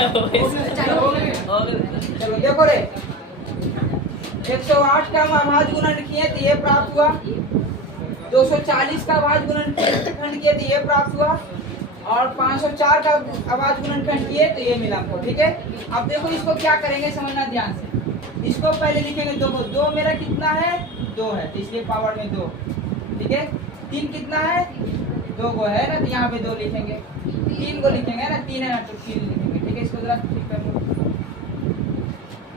चलो देखो रे, 108 का हम अभाज्य गुणन किए तो ये प्राप्त हुआ, 240 का अभाज्य गुणनखंड किए तो ये प्राप्त हुआ, और 504 का अभाज्य गुणनखंड किए तो ये मिला हमको। ठीक है, अब देखो इसको क्या करेंगे, समझना ध्यान से। इसको पहले लिखेंगे 2 को, 2 मेरा कितना है, 2 है, तो इसलिए पावर में 2। ठीक है, 3 कितना है, 2 को है ना, तो यहाँ पे 2 लिखेंगे, 3 को लिखेंगे ना, 3 है ना तो 3 लिखेंगे। ठीक है, इसको जरा ठीक कर लो।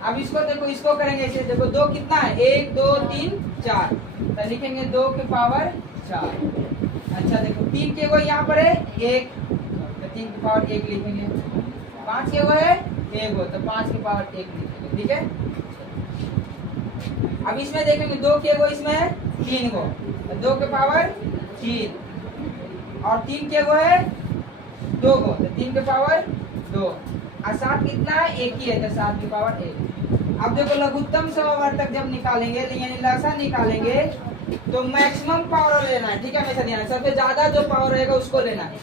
अब इसको देखो, इसको करेंगे ऐसे, देखो 2 कितना है, 1 2 3 4, तो लिखेंगे 2 के पावर 4। अच्छा देखो 3 के वो यहाँ पर है 1, तो 3 के पावर 1 लिखेंगे। 5 के वो है 1 वो, तो 5 के पावर 1 लिखेंगे। ठीक है, अब इसमें देखेंगे 2 के वो इसमें है 3 को, तो 2 के पावर 3, और 3 के वो है 2 को, तो 3 के पावर 2, और 7 कितना है, 1 ही है, तो 7 की पावर 1। अब देखो लघुत्तम समवर्तक जब निकालेंगे, यानी लसा निकालेंगे, तो मैक्सिमम पावर लेना है। ठीक है, हमेशा ध्यान, सबसे ज्यादा जो पावर रहेगा उसको लेना है।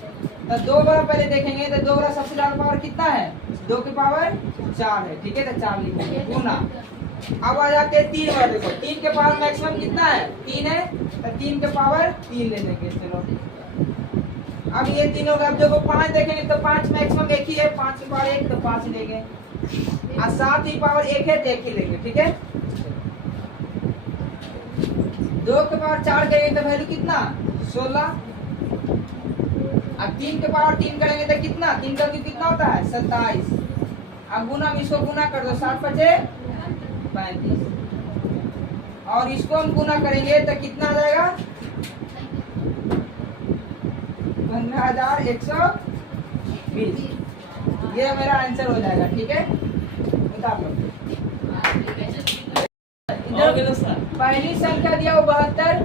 तो 2 बड़ा पहले देखेंगे, तो 2 बड़ा सबसे ज्यादा पावर कितना है, 2 की पावर 4 है। ठीक है, तो 4 लिखेंगे गुना। अब आ जाते हैं 3 बार, देखो 3 के पावर मैक्सिमम कितना है, 3 है, तो 3 के पावर 3 ले लेंगे। चलो अब ये तीनों का, अब देखो 5 देखेंगे तो 5 मैक्सिमम 1 ही है, 5 की पावर 1, तो 5 लेंगे, और 7 की पावर 1 है, तो 1 ही लेंगे। ठीक है, 2 के पावर 4 करेंगे तो वैल्यू कितना, 16, अब 3 के पावर 3 करेंगे तो कितना, 3 का कितना होता है, 27। अब गुना, इसको गुना कर दो, 7 5 35, और इसको हम गुना करेंगे तो कितना आ जाएगा, 15,120। ये मेरा आंसर हो जाएगा। ठीक है, पहली संख्या दिया हुआ 72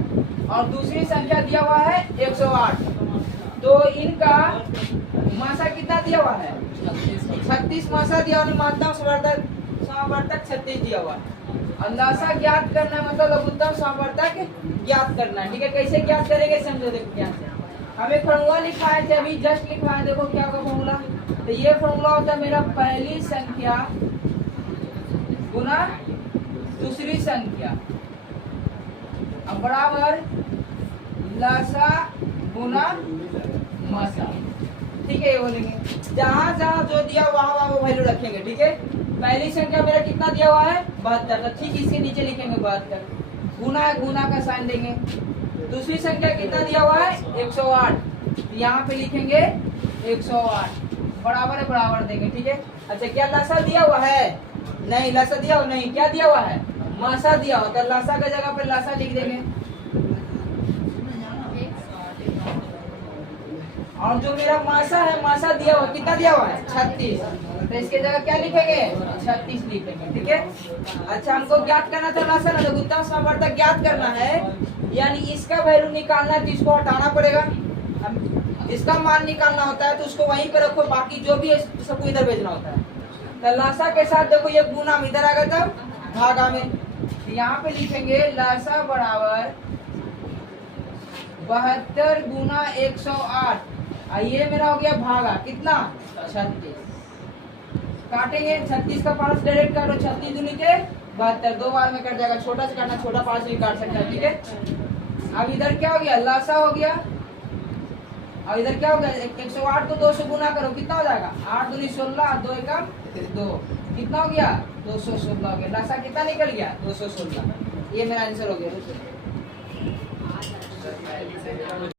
और दूसरी संख्या दिया हुआ है 108, तो इनका मासा कितना दिया हुआ है, 36 मासा दिया हुआ, मात्रा समवर्तक 36 दिया हुआ है, और लसा ज्ञात करना है, मतलब लघुत्तम समवर्तक ज्ञात करना है। ठीक है, कैसे ज्ञात करेंगे समझो, देखो क्या है, हमें फॉर्मूला लिखा है, अभी जस्ट लिखा है, देखो क्या होगा फॉर्मूला, तो ये फॉर्मूला होता है मेरा पहली संख्या गुना दूसरी संख्या, अब बराबर लसा गुना मासा। ठीक है, ये बोलेंगे जहां जहां जो दिया वहां वहां वो वैल्यू रखेंगे। ठीक है, पहली संख्या मेरा कितना दिया हुआ है, 72, तो ठीक इसके नीचे लिखेंगे 72, गुना है, गुना का साइन देंगे। दूसरी संख्या कितना दिया हुआ है, 108, यहाँ पे लिखेंगे 108, बराबर है, बराबर देंगे। ठीक है, अच्छा क्या लसा दिया हुआ है, नहीं लसा दिया हुआ नहीं, क्या दिया हुआ है, मासा दिया हुआ, तो लसा का जगह पे लसा लिख देंगे, और जो मेरा मासा है, मासा दिया हुआ कितना दिया हुआ है, 36, तो इसके जगह क्या लिखेंगे, 36 लिखेंगे। ठीक है, अच्छा हमको ज्ञात करना था लसा, लघुत्तम समवर्तक ज्ञात करना है, यानी इसका वैल्यू निकालना है, तो इसको हटाना पड़ेगा, इसका मान निकालना होता है तो उसको वहीं पे रखो, बाकी जो भी है सबको इधर भेजना होता है। तो लसा के साथ देखो ये गुना इधर आ गया, तब भागा में, तो यहाँ पे लिखेंगे लसा बराबर 72 गुना 108, ये मेरा हो गया भागा कितना, 36, काटेंगे 36 का 5 डायरेक्ट काटो, 36 दूनी के 72, 2 बार में कट जाएगा, छोटा से काटना, छोटा 5 भी काट सकता है। ठीक है, अब इधर क्या हो गया, लसा हो गया, और इधर क्या हो गया, 108 को 2 से गुना करो, कितना हो जाएगा, 8 दूनी 16, 2 एकम 2, कितना हो गया, 216 हो गया, लसा कितना निकल गया, 216। ये मेरा आंसर हो गया।